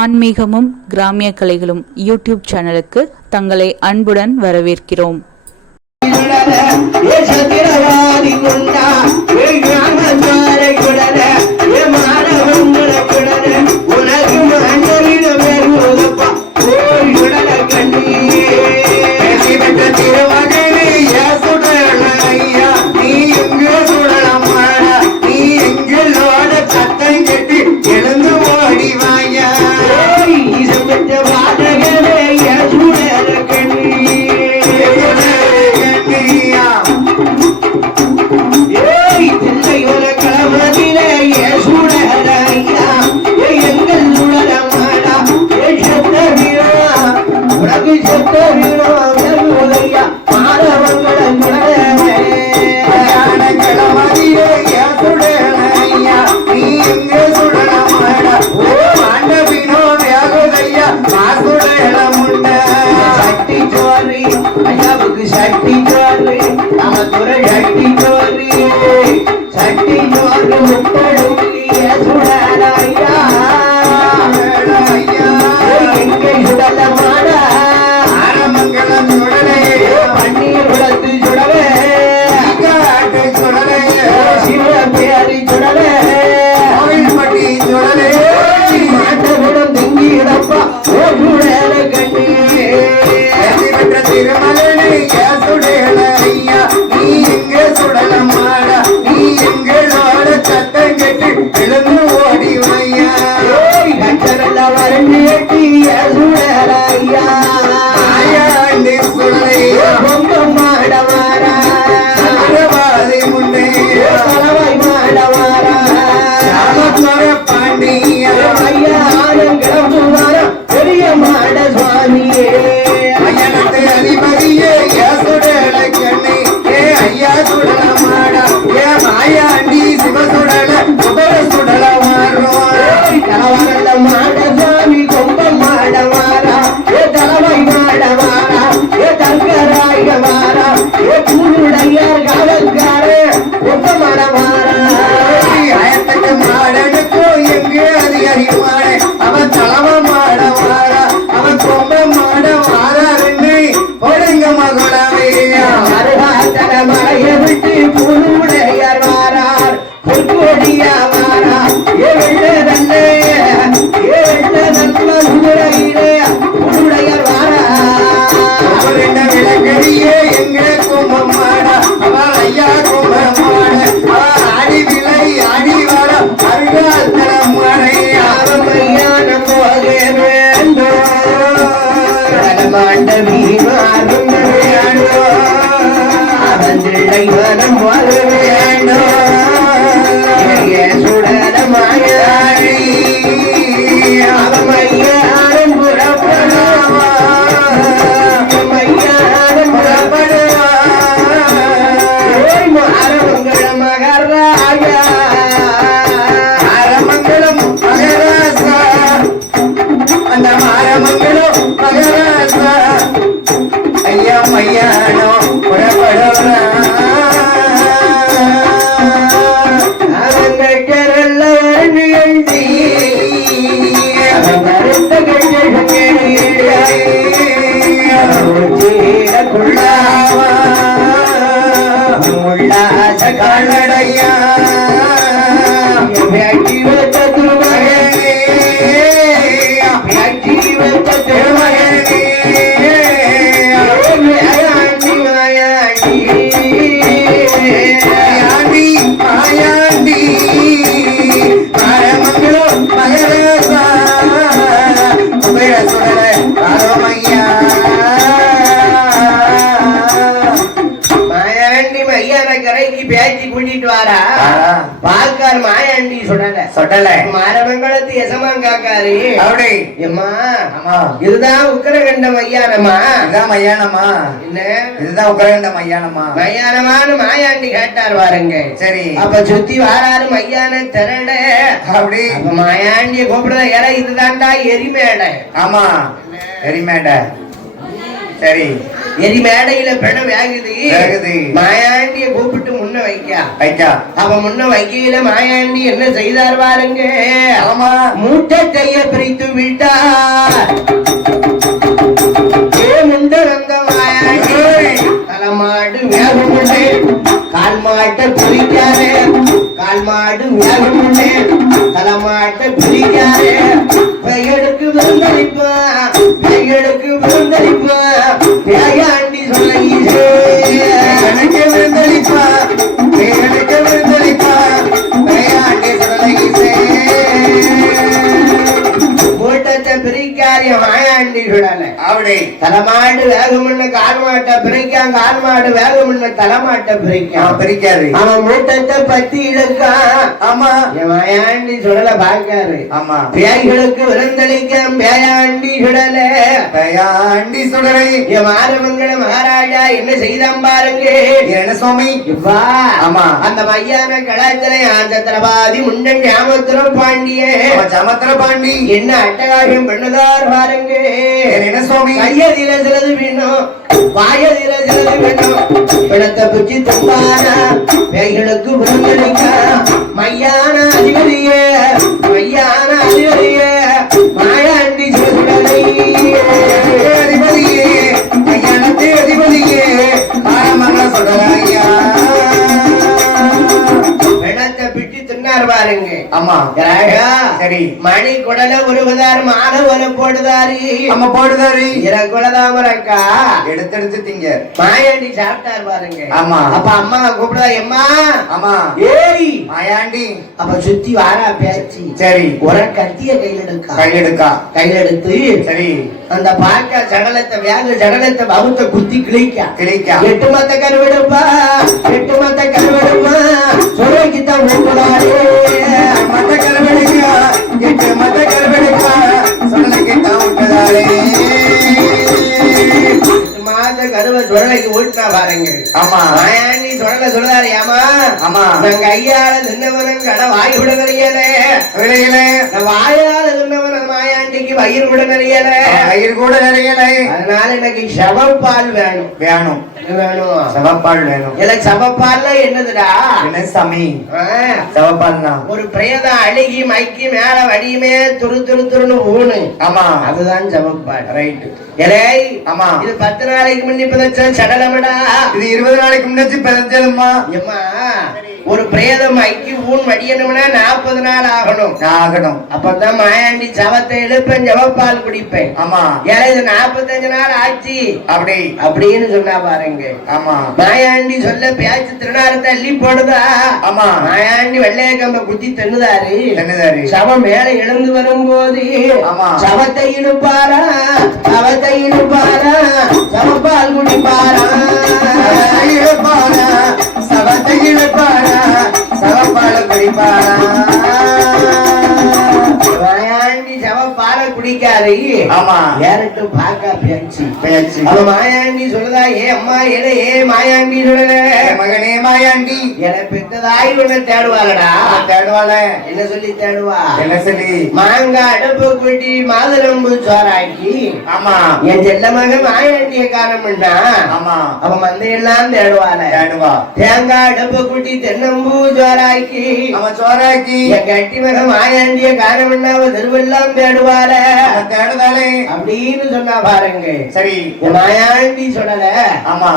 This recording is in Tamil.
ஆன்மீகமும் கிராமிய கலைகளும் யூடியூப் சேனலுக்கு தங்களை அன்புடன் வரவேற்கிறோம். இதுதான் உக்கரகண்ட மையானமா இதுதான் உக்கரகண்ட மையானமான்னு மாயாண்டி கேட்டார் பாருங்க. சரி, அப்ப சுத்தி வாராரு மையான திரட அப்படி மாயாண்டிய கூப்பிடுற இற இதுதான்டா எரிமேடை. ஆமா, எரிமேடை. சரி, எரி மேடையில பிணம் வேகுது. மாயாண்டிய கூப்பிட்டு முன்ன வைக்கா. அவ முன்ன வைக்கையில மாயாண்டி என்ன செய்தார் பாருங்க. ஆமா, மூட்டை கைய பிரித்து விட்டா வேகும் முன்னே தலைமாட்ட பிரிக்காரே பெயருக்கு விருந்தளிப்பா பெயருக்கு விருந்தளிப்பா பேயாண்டி சொல்ல எனக்கு விருந்தளிப்பா எனக்கு விருந்தளிப்பா விளையாட்டு சுடலைசே கூட்டத்தை பிரிக்காரிய மாயாண்டி சுடல அப்படி தலைமாட்டு வேகமுன்ன கால் மாட்டை பிரிக்கான் கால் மாடு வேகமுன்ன தலைமாட்டை பிரிக்கான் பிரிக்காது அவன் மூட்டத்தை பத்தி இழுக்கான் ஆமா என் மாயாண்டி சுடல பாக்காரு ஆமா பேய்களுக்கு விருந்தளிக்க பேயாண்டி சுடல பயாண்டி சுடலை என் மாரமங்கல மகாராஜா என்ன செய்தான் பாருங்க என்ன சுவாமி இப்பா ஆமா அந்த மையான கலாச்சலை ஆஞ்சத்திரபாதி முண்டன் ஞாபகத்திரம் பாண்டிய சமத்திர பாண்டி என்ன அட்டகாசம் பண்ணுதார் பாருங்க என்ன சுவாமி கையதில சிலது வேணும் வாயதில சிலது வேணும் பிணத்தை பிடிச்சி தும்பானா பேய்களுக்கு விருந்தளிக்க மையான அதிபதியே மையான அதிபதியே மாயாண்டி சுடலை அதிபதியே ஐயானத்தே அதிபதியே காலமங்கள சுடலையா பிணத்தை பிடிச்சி தின்னார் பாருங்க ஆமா ராஜா சரி மணி குடல உருவதார் மாலை ஒரு போடுதாரு நம்ம போடுதாரு குலதாமரக்கா எடுத்தெடுத்து திங்க மாயாண்டி சாப்பிட்டார் பாருங்க ஆமா அப்ப அம்மா கூப்பிடுதா எம்மா ஆமா ஏய் மாயாண்டி அப்ப சுத்தி வாரா பேச்சு சரி ஒரு கத்திய கையில எடுக்கா கையெடுக்கா கையில எடுத்து சரி அந்த பாக்க சடலத்தை வேக சடலத்தை பகுத்த குத்தி கிழிக்கா கிளிக்கா 8 மத்த கருவெடுப்பா 8 மத்த கருவெடுப்பா சுரைக்குத்தான் மூக்குடாரு மத்த கருவெடுக்கா எட்டு மத்த கருவெடுக்கா சொல்லலைக்கு தான் விட்டதாலே மாத கருவை சுடலைக்கு ஊட்டினா பாருங்க ஆமா மாயாண்டி சுடலை சொல்லுதாரு ஏமா ஆமா நான் கையால தின்னவனும் கடை வாய் விட நிறையல விளையில நான் வாயால தின்னவன் மாயாண்டிக்கு வயிறு விட நிறையல வயிறு கூட நிறையல அதனால எனக்கு சவப்பால் வேணும் வேணும் வேணும் சவப்பால் வேணும் எனக்கு சவப்பால்ல என்னதுடா என்ன சாமி ஆ, சவப்பால்னா ஒரு பிரேதம் அழுகி மைக்கி மேல வடியுமே துரு துரு துருன்னு ஊனு ஆமா அதுதான் சவப்பால் ரைட் ஏலே ஆமா இது 10 நாளைக்கு முன்னி பிதச்ச சடலமடா இது 20 நாளைக்கு முன்னாடி பிறந்ததுமா ஏம்மா ஒரு பிரேதம் மைக்கி ஊன் வடியணும்னா 40 நாள் ஆகணும் ஆகணும் அப்பதான் மாயாண்டி சவத்தை எழுப்பேன் ஜவப்பால் குடிப்பேன் ஆமா ஏலே இது 45 நாள் ஆச்சு அப்படி அப்படின்னு சொன்னா பாருங்க ஆமா மாயாண்டி சொல்ல பேச்சு திருநாரத்தை அள்ளி போடுதா ஆமா மாயாண்டி வெள்ளைய கம்ப குத்தி தென்னுதாரு என்னதாரு சவம் மேல எழுந்து வரும்போது ஆமா. சவத்தை இழுப்பாரா சவத்தை இழுப்பாரா சவப்பால் குடிப்பாரா இழுப்பாரா சவத்தை இழுப்பாரா சவப்பால குடிப்பாரா மாயாண்டி சவப்பால குடிக்காது ஆமா ஏறட்டு பாக்கா பேச்சு பேச்சு அவ மாயாண்டி சொல்லுதா ஏ அம்மா ஏ மாயாண்டி சொல்லல மகனே மாயாண்டி என பெற்றதாய் உன்னை தேடுவாளடா தேடுவாள என்ன சொல்லி தேடுவா என்ன சொல்லி மாங்காய் அடுப்பு குட்டி மாதுளம்பு சோறாக்கி ஆமா என் செல்ல மக மாயாண்டிய காரணம்னா ஆமா அவ மந்தையெல்லாம் தேடுவாள தேடுவா தேங்காய் அடுப்பு குட்டி தென்னம்பூ சோறாக்கி அவன் சோறாக்கி என் கட்டி மக மாயாண்டிய காரணம்னா அவ தெருவெல்லாம் தேடுவாள அவன் தேடுதாளே அப்படின்னு சொன்னா பாருங்க சரி என் மாயாண்டி சொல்லல ஆமா